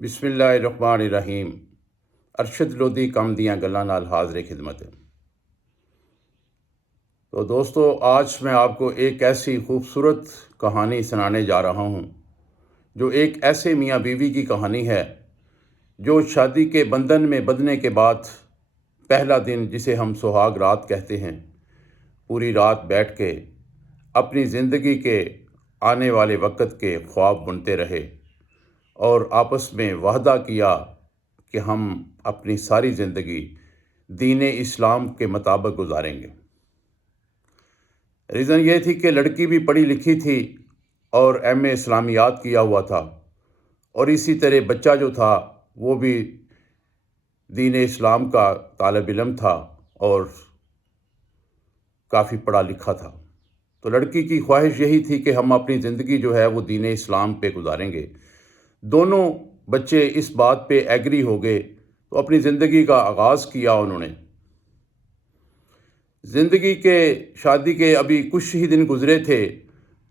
بسم اللہ الرحمن الرحیم۔ ارشد لودھی کم دیاں گلاں نال حاضر خدمت ہے۔ تو دوستو، آج میں آپ کو ایک ایسی خوبصورت کہانی سنانے جا رہا ہوں جو ایک ایسے میاں بیوی کی کہانی ہے جو شادی کے بندھن میں بندھنے کے بعد پہلا دن، جسے ہم سہاگ رات کہتے ہیں، پوری رات بیٹھ کے اپنی زندگی کے آنے والے وقت کے خواب بنتے رہے اور آپس میں وعدہ کیا کہ ہم اپنی ساری زندگی دین اسلام کے مطابق گزاریں گے۔ ریزن یہ تھی کہ لڑکی بھی پڑھی لکھی تھی اور ایم اے اسلامیات کیا ہوا تھا، اور اسی طرح بچہ جو تھا وہ بھی دین اسلام کا طالب علم تھا اور کافی پڑھا لکھا تھا۔ تو لڑکی کی خواہش یہی تھی کہ ہم اپنی زندگی جو ہے وہ دین اسلام پہ گزاریں گے۔ دونوں بچے اس بات پہ ایگری ہو گئے تو اپنی زندگی کا آغاز کیا انہوں نے۔ زندگی کے شادی کے ابھی کچھ ہی دن گزرے تھے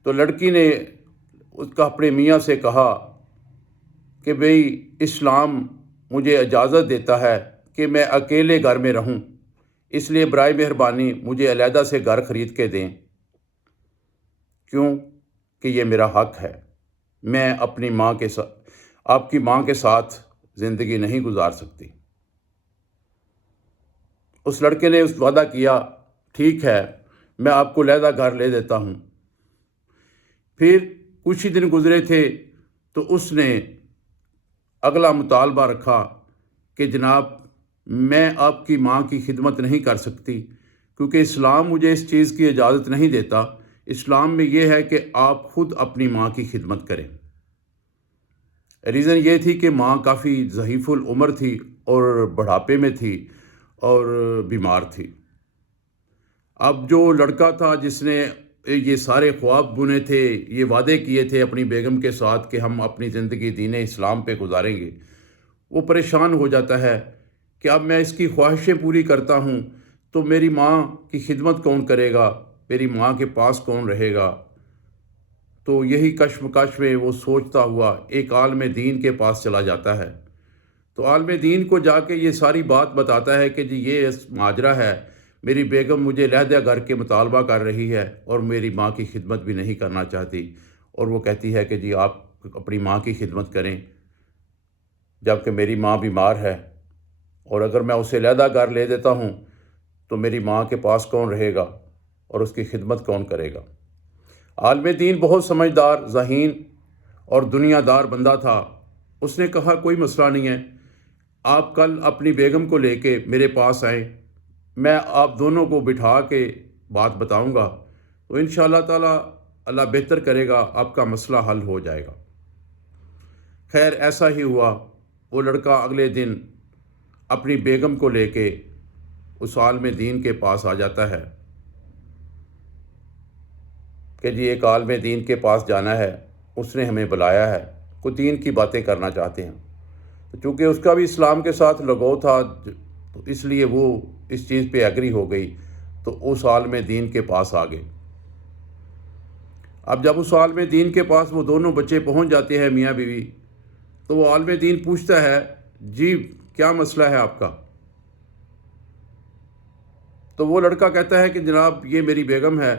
تو لڑکی نے اس کا اپنے میاں سے کہا کہ بھئی اسلام مجھے اجازت دیتا ہے کہ میں اکیلے گھر میں رہوں، اس لیے برائے مہربانی مجھے علیحدہ سے گھر خرید کے دیں، کیوں کہ یہ میرا حق ہے۔ میں اپنی ماں کے ساتھ، آپ کی ماں کے ساتھ زندگی نہیں گزار سکتی۔ اس لڑکے نے اس وعدہ کیا، ٹھیک ہے میں آپ کو علیحدہ گھر لے دیتا ہوں۔ پھر کچھ ہی دن گزرے تھے تو اس نے اگلا مطالبہ رکھا کہ جناب میں آپ کی ماں کی خدمت نہیں کر سکتی، کیونکہ اسلام مجھے اس چیز کی اجازت نہیں دیتا۔ اسلام میں یہ ہے کہ آپ خود اپنی ماں کی خدمت کریں۔ ریزن یہ تھی کہ ماں کافی ضعیف العمر تھی اور بڑھاپے میں تھی اور بیمار تھی۔ اب جو لڑکا تھا جس نے یہ سارے خواب بنے تھے، یہ وعدے کیے تھے اپنی بیگم کے ساتھ کہ ہم اپنی زندگی دین اسلام پہ گزاریں گے، وہ پریشان ہو جاتا ہے کہ اب میں اس کی خواہشیں پوری کرتا ہوں تو میری ماں کی خدمت کون کرے گا، میری ماں کے پاس کون رہے گا۔ تو یہی کشمکش میں وہ سوچتا ہوا ایک عالم دین کے پاس چلا جاتا ہے۔ تو عالم دین کو جا کے یہ ساری بات بتاتا ہے کہ جی یہ ماجرا ہے، میری بیگم مجھے علیحدہ گھر کے مطالبہ کر رہی ہے اور میری ماں کی خدمت بھی نہیں کرنا چاہتی، اور وہ کہتی ہے کہ جی آپ اپنی ماں کی خدمت کریں، جبکہ میری ماں بیمار ہے، اور اگر میں اسے علیحدہ گھر لے دیتا ہوں تو میری ماں کے پاس کون رہے گا اور اس کی خدمت کون کرے گا۔ عالم دین بہت سمجھدار، ذہین اور دنیا دار بندہ تھا۔ اس نے کہا کوئی مسئلہ نہیں ہے، آپ کل اپنی بیگم کو لے کے میرے پاس آئیں، میں آپ دونوں کو بٹھا کے بات بتاؤں گا، تو انشاءاللہ تعالی اللہ بہتر کرے گا، آپ کا مسئلہ حل ہو جائے گا۔ خیر ایسا ہی ہوا۔ وہ لڑکا اگلے دن اپنی بیگم کو لے کے اس عالم دین کے پاس آ جاتا ہے کہ جی ایک عالم دین کے پاس جانا ہے، اس نے ہمیں بلایا ہے، کوئی دین کی باتیں کرنا چاہتے ہیں۔ تو چونکہ اس کا بھی اسلام کے ساتھ لگاؤ تھا تو اس لیے وہ اس چیز پہ ایگری ہو گئی، تو اس عالم دین کے پاس آ گئے۔ اب جب اس عالم دین کے پاس وہ دونوں بچے پہنچ جاتے ہیں میاں بیوی، تو وہ عالم دین پوچھتا ہے جی کیا مسئلہ ہے آپ کا؟ تو وہ لڑکا کہتا ہے کہ جناب یہ میری بیگم ہے،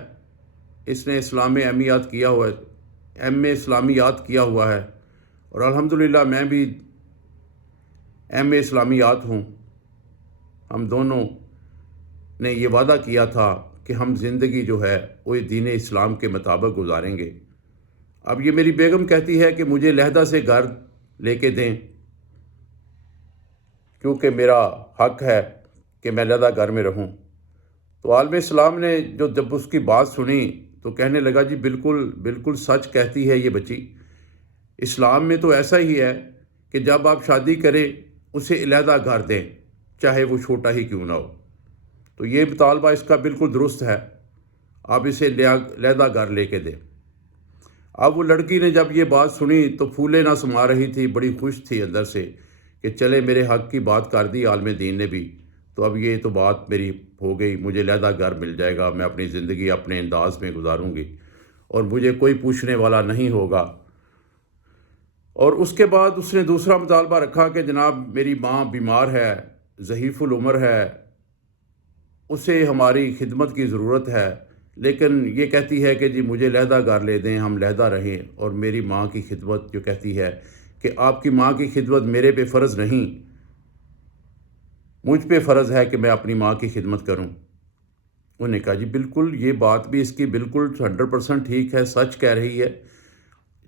اس نے اسلام میں ایم اے اسلامیات کیا ہوا ہے، اور الحمدللہ میں بھی ایم اے اسلامیات ہوں۔ ہم دونوں نے یہ وعدہ کیا تھا کہ ہم زندگی جو ہے وہ دین اسلام کے مطابق گزاریں گے۔ اب یہ میری بیگم کہتی ہے کہ مجھے علیحدہ سے گھر لے کے دیں، کیونکہ میرا حق ہے کہ میں علیحدہ گھر میں رہوں۔ تو عالم اسلام نے جب اس کی بات سنی تو کہنے لگا جی بالکل بالکل سچ کہتی ہے یہ بچی۔ اسلام میں تو ایسا ہی ہے کہ جب آپ شادی کریں اسے علیحدہ گھر دیں، چاہے وہ چھوٹا ہی کیوں نہ ہو۔ تو یہ مطالبہ اس کا بالکل درست ہے، آپ اسے علیحدہ گھر لے کے دیں۔ اب وہ لڑکی نے جب یہ بات سنی تو پھولے نہ سما رہی تھی، بڑی خوش تھی اندر سے کہ چلے میرے حق کی بات کر دی عالم دین نے بھی، تو اب یہ تو بات میری ہو گئی، مجھے علیحدہ گھر مل جائے گا، میں اپنی زندگی اپنے انداز میں گزاروں گی اور مجھے کوئی پوچھنے والا نہیں ہوگا۔ اور اس کے بعد اس نے دوسرا مطالبہ رکھا کہ جناب میری ماں بیمار ہے، ضعیف العمر ہے، اسے ہماری خدمت کی ضرورت ہے، لیکن یہ کہتی ہے کہ جی مجھے علیحدہ گھر لے دیں، ہم علیحدہ رہیں، اور میری ماں کی خدمت جو کہتی ہے کہ آپ کی ماں کی خدمت میرے پہ فرض نہیں، مجھ پہ فرض ہے کہ میں اپنی ماں کی خدمت کروں۔ انہوں نے کہا جی بالکل، یہ بات بھی اس کی بالکل 100% ٹھیک ہے، سچ کہہ رہی ہے،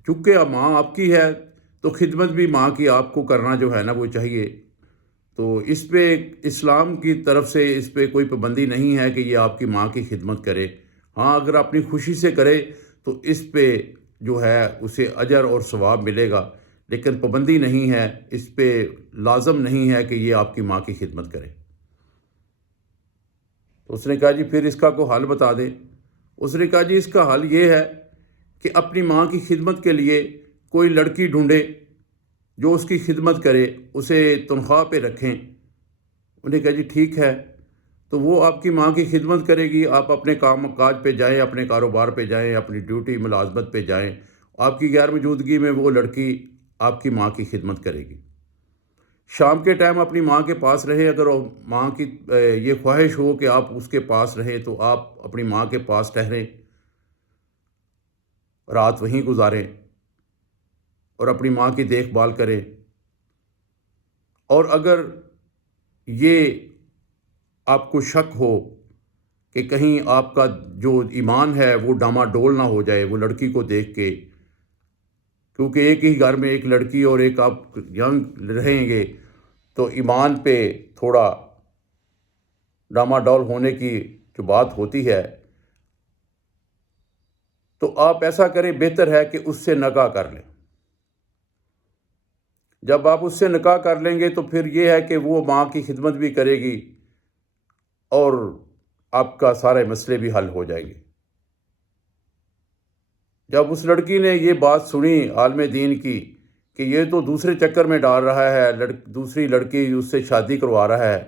چونکہ اب ماں آپ کی ہے تو خدمت بھی ماں کی آپ کو کرنا جو ہے نا وہ چاہیے۔ تو اس پہ اسلام کی طرف سے اس پہ کوئی پابندی نہیں ہے کہ یہ آپ کی ماں کی خدمت کرے۔ ہاں اگر اپنی خوشی سے کرے تو اس پہ جو ہے اسے اجر اور ثواب ملے گا، لیکن پابندی نہیں ہے، اس پہ لازم نہیں ہے کہ یہ آپ کی ماں کی خدمت کرے۔ تو اس نے کہا جی پھر اس کا کوئی حل بتا دیں۔ اس نے کہا جی اس کا حل یہ ہے کہ اپنی ماں کی خدمت کے لیے کوئی لڑکی ڈھونڈے جو اس کی خدمت کرے، اسے تنخواہ پہ رکھیں۔ انہیں کہا جی ٹھیک ہے، تو وہ آپ کی ماں کی خدمت کرے گی، آپ اپنے کام کاج پہ جائیں، اپنے کاروبار پہ جائیں، اپنی ڈیوٹی ملازمت پہ جائیں، آپ کی غیر موجودگی میں وہ لڑکی آپ کی ماں کی خدمت کرے گی۔ شام کے ٹائم اپنی ماں کے پاس رہیں، اگر ماں کی یہ خواہش ہو کہ آپ اس کے پاس رہیں تو آپ اپنی ماں کے پاس ٹھہریں، رات وہیں گزاریں اور اپنی ماں کی دیکھ بھال کریں۔ اور اگر یہ آپ کو شک ہو کہ کہیں آپ کا جو ایمان ہے وہ ڈاماڈول نہ ہو جائے وہ لڑکی کو دیکھ کے، کیونکہ ایک ہی گھر میں ایک لڑکی اور ایک آپ ینگ رہیں گے تو ایمان پہ تھوڑا ڈاماڈول ہونے کی جو بات ہوتی ہے، تو آپ ایسا کریں، بہتر ہے کہ اس سے نکاح کر لیں۔ جب آپ اس سے نکاح کر لیں گے تو پھر یہ ہے کہ وہ ماں کی خدمت بھی کرے گی اور آپ کا سارے مسئلے بھی حل ہو جائیں گے۔ جب اس لڑکی نے یہ بات سنی عالم دین کی کہ یہ تو دوسرے چکر میں ڈال رہا ہے، دوسری لڑکی اس سے شادی کروا رہا ہے،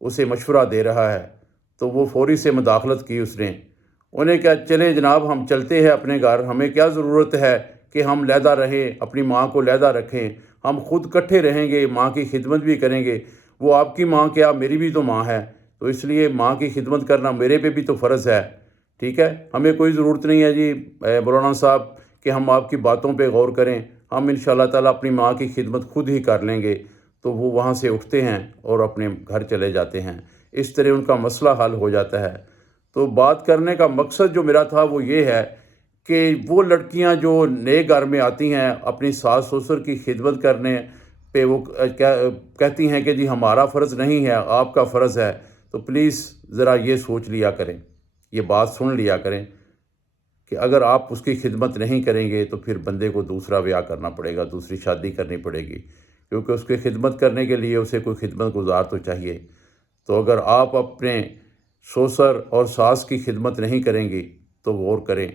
اسے مشورہ دے رہا ہے، تو وہ فوری سے مداخلت کی اس نے۔ انہیں کہا چلیں جناب ہم چلتے ہیں اپنے گھر، ہمیں کیا ضرورت ہے کہ ہم علیحدہ رہیں، اپنی ماں کو علیحدہ رکھیں، ہم خود کٹھے رہیں گے، ماں کی خدمت بھی کریں گے۔ وہ آپ کی ماں کیا میری بھی تو ماں ہے، تو اس لیے ماں کی خدمت کرنا میرے پہ بھی تو فرض ہے، ٹھیک ہے؟ ہمیں کوئی ضرورت نہیں ہے جی مولانا صاحب کہ ہم آپ کی باتوں پہ غور کریں، ہم انشاءاللہ تعالیٰ اپنی ماں کی خدمت خود ہی کر لیں گے۔ تو وہ وہاں سے اٹھتے ہیں اور اپنے گھر چلے جاتے ہیں، اس طرح ان کا مسئلہ حل ہو جاتا ہے۔ تو بات کرنے کا مقصد جو میرا تھا وہ یہ ہے کہ وہ لڑکیاں جو نئے گھر میں آتی ہیں اپنی ساس سسر کی خدمت کرنے پہ وہ کہتی ہیں کہ جی ہمارا فرض نہیں ہے، آپ کا فرض ہے، تو پلیز ذرا یہ سوچ لیا کریں، یہ بات سن لیا کریں کہ اگر آپ اس کی خدمت نہیں کریں گے تو پھر بندے کو دوسرا بیاہ کرنا پڑے گا، دوسری شادی کرنی پڑے گی، کیونکہ اس کی خدمت کرنے کے لیے اسے کوئی خدمت گزار تو چاہیے۔ تو اگر آپ اپنے سسر اور ساس کی خدمت نہیں کریں گی تو غور کریں،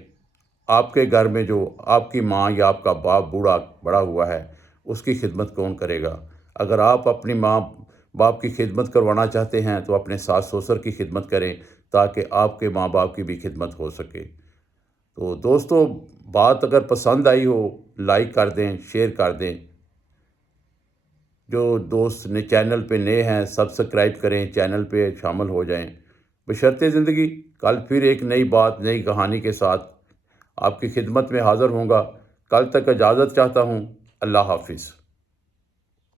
آپ کے گھر میں جو آپ کی ماں یا آپ کا باپ بوڑھا بڑا ہوا ہے اس کی خدمت کون کرے گا؟ اگر آپ اپنی ماں باپ کی خدمت کروانا چاہتے ہیں تو اپنے ساس سسر کی خدمت کریں تاکہ آپ کے ماں باپ کی بھی خدمت ہو سکے۔ تو دوستو بات اگر پسند آئی ہو لائک کر دیں، شیئر کر دیں، جو دوست نے چینل پہ نئے ہیں سبسکرائب کریں، چینل پہ شامل ہو جائیں۔ بشرطِ زندگی کل پھر ایک نئی بات، نئی کہانی کے ساتھ آپ کی خدمت میں حاضر ہوں گا۔ کل تک اجازت چاہتا ہوں۔ اللہ حافظ۔